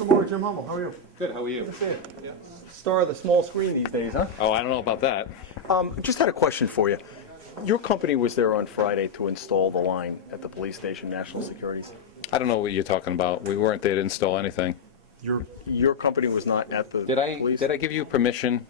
Christopher Morra, Jim Hummel. How are you? Good, how are you? Good to see you. Yeah. Star of the small screen these days, huh? Oh, I don't know about that. Just had a question for you. Your company was there on Friday to install the line at the police station, National Securities. I don't know what you're talking about. We weren't there to install anything. Your company was not at the police? Did I give you permission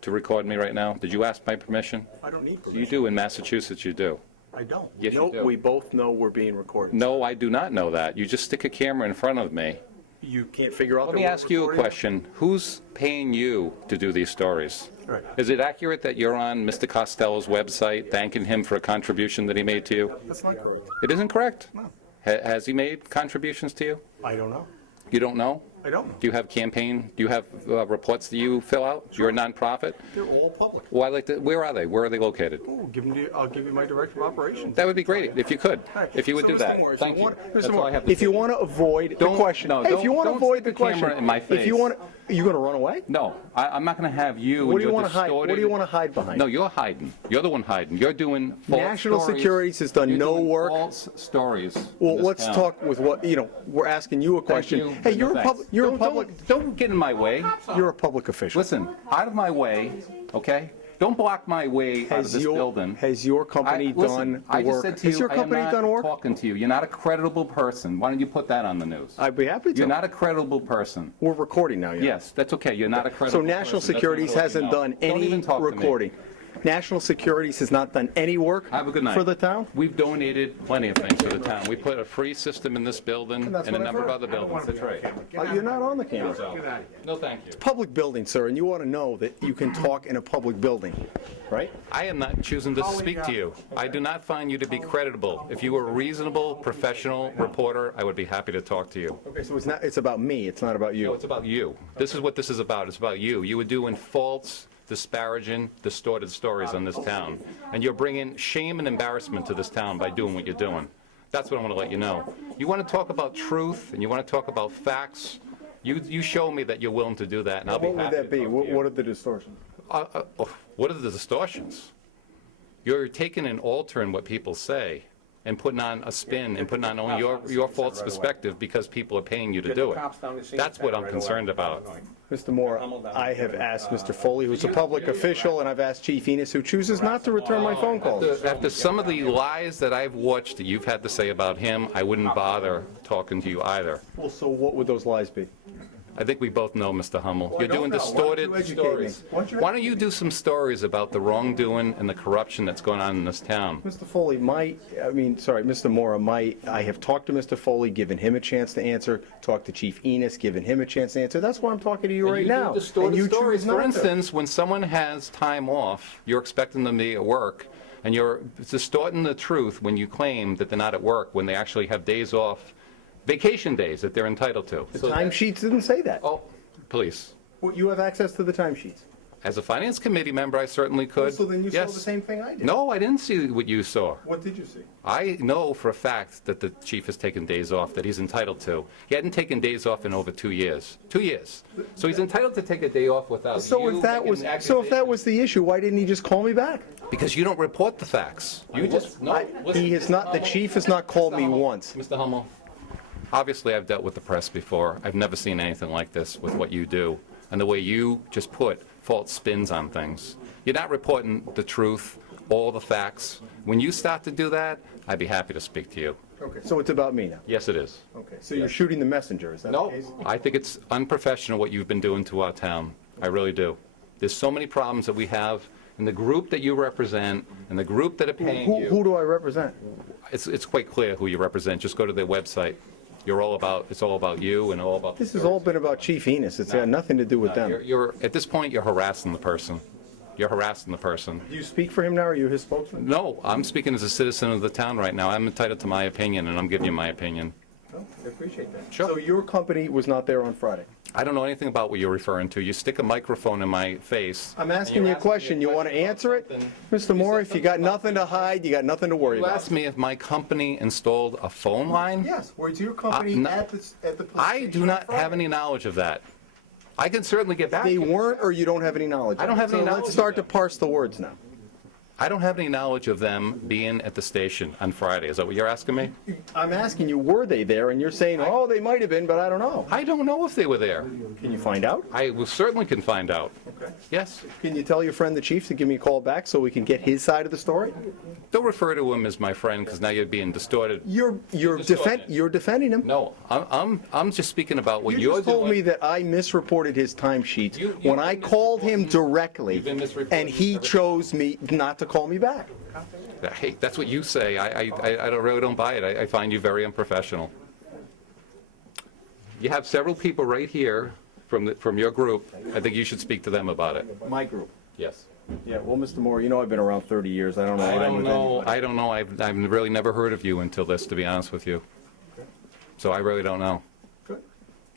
to record me right now? Did you ask my permission? I don't need permission. You do in Massachusetts, you do. I don't. Yes, you do. We both know we're being recorded. No, I do not know that. You just stick a camera in front of me. You can't figure out Let that me we're ask you a recording? question. Who's paying you to do these stories? Right. Is it accurate that you're on Mr. Costello's website thanking him for a contribution that he made to you? That's not correct. It isn't correct? No. Has he made contributions to you? I don't know. You don't know? I don't. Do you have do you have reports that you fill out? You're a nonprofit? They're all public. Well, I'd like to, where are they? Where are they located? Oh, I'll give you my director of operations. That would be great, if you could, All right. if you would So, do Mr. that. Morris, Thank you. Mr. That's all Morris, I have to if you say. want to avoid the Don't- question, no, hey, if don't- you want to don't avoid stick the the camera question, in my if face. you want, you're going to run away? No, I'm not going to have you What and do you your want to hide? distorted... What do you want to hide behind? No, you're hiding. You're the one hiding. You're doing false National stories. Securities has done You're no doing work. false stories. in Well, this let's town. talk with what, we're asking you a Thank question. you. Hey, No, you're a thanks. public, you're a public, Don't get in my way. you're a public official. Listen, out of my way, okay? Don't block my way out of this building. Has your company Listen, done I just work? said to Has you, your company done I am not work? talking to you. You're not a credible person. Why don't you put that on the news? I'd be happy to. You're not a credible person. We're recording now, yeah. Yes, that's okay. You're not a credible So person. National That's what Securities I'm letting hasn't you know. done Don't any even talk to me. recording. National Securities has not done any work Have a good night. for the town? We've donated plenty of things for the town. We put a free system in this building And that's and a what I've number of heard. other buildings. That's right. You're not on the camera. No, thank you. Public building, sir, and you ought to know that you can talk in a public building, right? I am not choosing to speak to you. I do not find you to be credible. If you were a reasonable, professional reporter, I would be happy to talk to you. Okay, so it's about me, it's not about No, you. it's about you. This is what this is about. It's about you. You were doing false, disparaging, distorted stories on this town. And you're bringing shame and embarrassment to this town by doing what you're doing. That's what I want to let you know. You want to talk about truth and you want to talk about facts, you show me that you're willing to do that, and I'll be What would happy to that be? talk to you. What are the distortions? What are the distortions? You're taking and altering what people say and putting on a spin and putting on only your false perspective because people are paying you to do it. That's what I'm concerned about. Mr. Moore, I have asked Mr. Foley, who's a public official, and I've asked Chief Enos, who chooses not to return my phone calls. After some of the lies that I've watched that you've had to say about him, I wouldn't bother talking to you either. Well, so what would those lies be? I think we both know, Mr. Hummel. You're don't doing know. Why don't you distorted educate me? stories. Why don't you Why don't you do some stories about the wrongdoing and the corruption that's going on in this town? Mr. Foley, Mr. Moore, I have talked to Mr. Foley, given him a chance to answer, talked to Chief Enos, given him a chance to answer. That's why I'm talking to you right now. You do distorted And you stories. choose not For to. instance, when someone has time off, you're expecting them to be at work, and you're distorting the truth when you claim that they're not at work, when they actually have days off, vacation days that they're entitled to. The timesheets didn't say that. Oh, please. Well, you have access to the timesheets. As a finance committee member, I certainly could. So then you saw Yes. the same thing I did. No, I didn't see what you saw. What did you see? I know for a fact that the chief has taken days off that he's entitled to. He hadn't taken days off in over 2 years. 2 years. So he's entitled to take a day off without So you if that making was the issue, why didn't he just call me back? Because you don't report the facts. You just no. listen, He has not. The chief has not called me once. Mr. Hummel, obviously I've dealt with the press before. I've never seen anything like this with what you do and the way you just put false spins on things. You're not reporting the truth, all the facts. When you start to do that, I'd be happy to speak to you. Okay. So it's about me now. Yes, it is. Okay. So you're shooting the messenger. Is that No, the case? I think it's unprofessional what you've been doing to our town. I really do. There's so many problems that we have in the group that you represent and the group that are paying Who you. do I represent? It's quite clear who you represent. Just go to their website. It's all about you and all about. This has all been about Chief Enos. It's got nothing to do with them. You're at this point, you're harassing the person. You're harassing the person. Do you speak for him now, or are you his spokesman? No, I'm speaking as a citizen of the town right now. I'm entitled to my opinion, and I'm giving you my opinion. No, I appreciate that. Sure. So your company was not there on Friday? I don't know anything about what you're referring to. You stick a microphone in my face. I'm asking you a question. You want to answer it? Mr. Moore, if you got nothing to hide, you got nothing to worry You about. asked me if my company installed a phone line? Yes, was your company no. at the police I station do on not Friday? have any knowledge of that. I can certainly get back. They to you. weren't, or you don't have any knowledge? I don't have any So knowledge let's of start to that. parse the words now. I don't have any knowledge of them being at the station on Friday. Is that what you're asking me? I'm asking you, were they there? And you're saying, oh, they might have been, but I don't know. I don't know if they were there. Can you find out? I will certainly can find out. Okay. Yes. Can you tell your friend the chief to give me a call back so we can get his side of the story? Don't refer to him as my friend because now you're being distorted. You're defending him. No, I'm just speaking about what You you're just doing. told me that I misreported his timesheets You- when I called him directly, You've been misreporting and he everything. chose me not to call me back. Hey, that's what you say. I really don't buy it. I find you very unprofessional. You have several people right here from your group. I think you should speak to them about it. My group. Yes. Yeah, well, Mr. Moore, you know I've been around 30 years. I don't know. I what I'm don't with know. anybody. I don't know. I've really never heard of you until this, to be honest with you. So I really don't know. Good.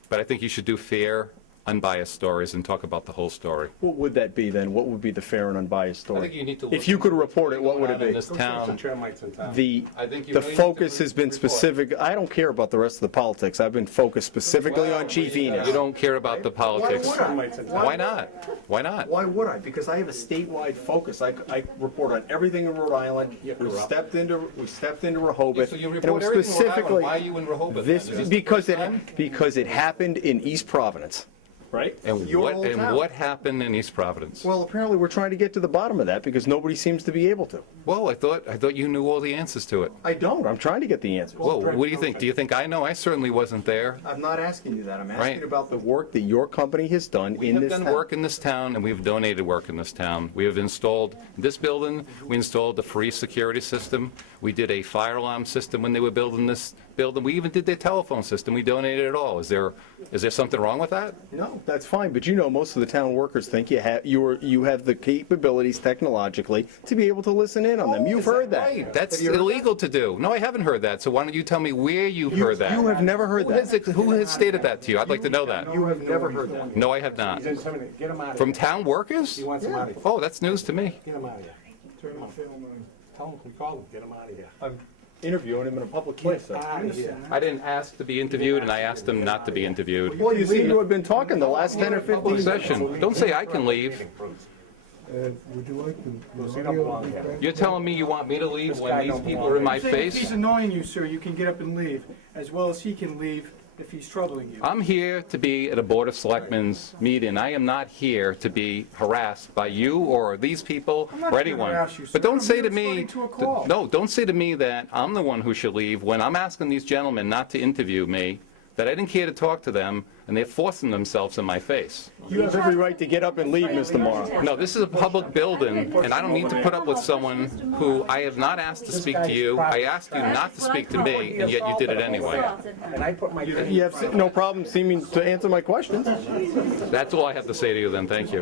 But I think you should do fair, unbiased stories and talk about the whole story. What would that be then? What would be the fair and unbiased story? I think you need to look If you could into report it, what's what would going it on in be? this town. The I think you the really need focus to has been report. specific. I don't care about the rest of the politics. I've been focused specifically on Chief Enos. You don't care about the politics. would I? Why not? Why not? Why would I? Because I have a statewide focus. I report on everything in Rhode Island. We stepped into Rehoboth. So you and it report was everything in Rhode Island. specifically Why are you in Rehoboth? this then? Is this because the first time? because it happened in East Providence, right? And Your old town. what happened in East Providence? Well, apparently we're trying to get to the bottom of that because nobody seems to be able to. Well, I thought you knew all the answers to it. I don't. I'm trying to get the answers. Well, what do you think? Do you think I know? I certainly wasn't there. I'm not asking you that. I'm asking Right. about the work that your company has done We in have this done town. work in this town, and we've donated work in this town. We have installed this building. We installed a free security system. We did a fire alarm system when they were building this building. We even did their telephone system. We donated it all. Is there something wrong with that? No, that's fine, but you know most of the town workers think you have the capabilities technologically to be able to listen in on them. You've heard that. Right. That's Have you heard illegal to do. No, I haven't heard that. So why don't you tell me where you've You- heard that? you have never heard that. Who has stated that to you? I'd like to know that. You have never heard that. No, I have not. Get him out of From here. town workers? He wants him out of here. Oh, that's news to me. Get him out of here. Turn him off. Tell him, we called him, get him out of here. I'm interviewing him in a public place. Get out of here. I didn't ask to be interviewed, and I asked them not to be interviewed. Well, you seem to have been talking the last 10 or 15 minutes. Session. Don't say I can leave. Would you like to? He don't belong here. You're telling me you want me to leave when these people are in my If he's face? annoying you, sir, you can get up and leave, as well as he can leave if he's troubling you. I'm here to be at a Board of Selectmen's meeting. I am not here to be harassed by you or these people I'm not or here to anyone. harass you, sir. But don't I'm say here to me, responding to a call. no, don't say to me that I'm the one who should leave when I'm asking these gentlemen not to interview me, that I didn't care to talk to them, and they're forcing themselves in my face. You have every right to get up and leave, Mr. Morra. No, this is a public building, and I don't need to put up with someone who I have not asked to speak to you. I asked you not to speak to me, and yet you did it anyway. And I put my. You have no problem seeming to answer my questions. That's all I have to say to you then, thank you.